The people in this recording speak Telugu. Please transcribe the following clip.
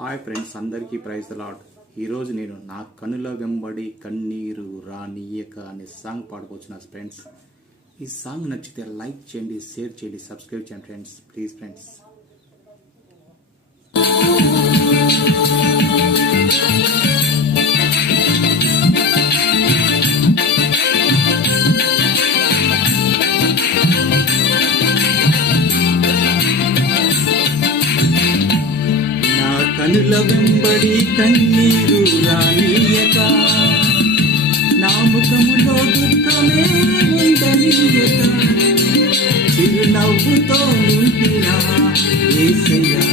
హాయ్ ఫ్రెండ్స్, అందరికీ ప్రైజ్ ది లార్డ్. ఈరోజు నేను నా కనుల వెంబడి కన్నీరు రానియక అనే సాంగ్ పాడుకోవచ్చు ఫ్రెండ్స్. ఈ సాంగ్ నచ్చితే లైక్ చేయండి, షేర్ చేయండి, సబ్స్క్రైబ్ చేయండి ఫ్రెండ్స్, ప్లీజ్ ఫ్రెండ్స్. కనుల వెంబడి కన్నీరు రానియక, నా ముఖములో దుఃఖమే ఉండనియక, చిరునవ్వుతో నింపిన యేసయ్యా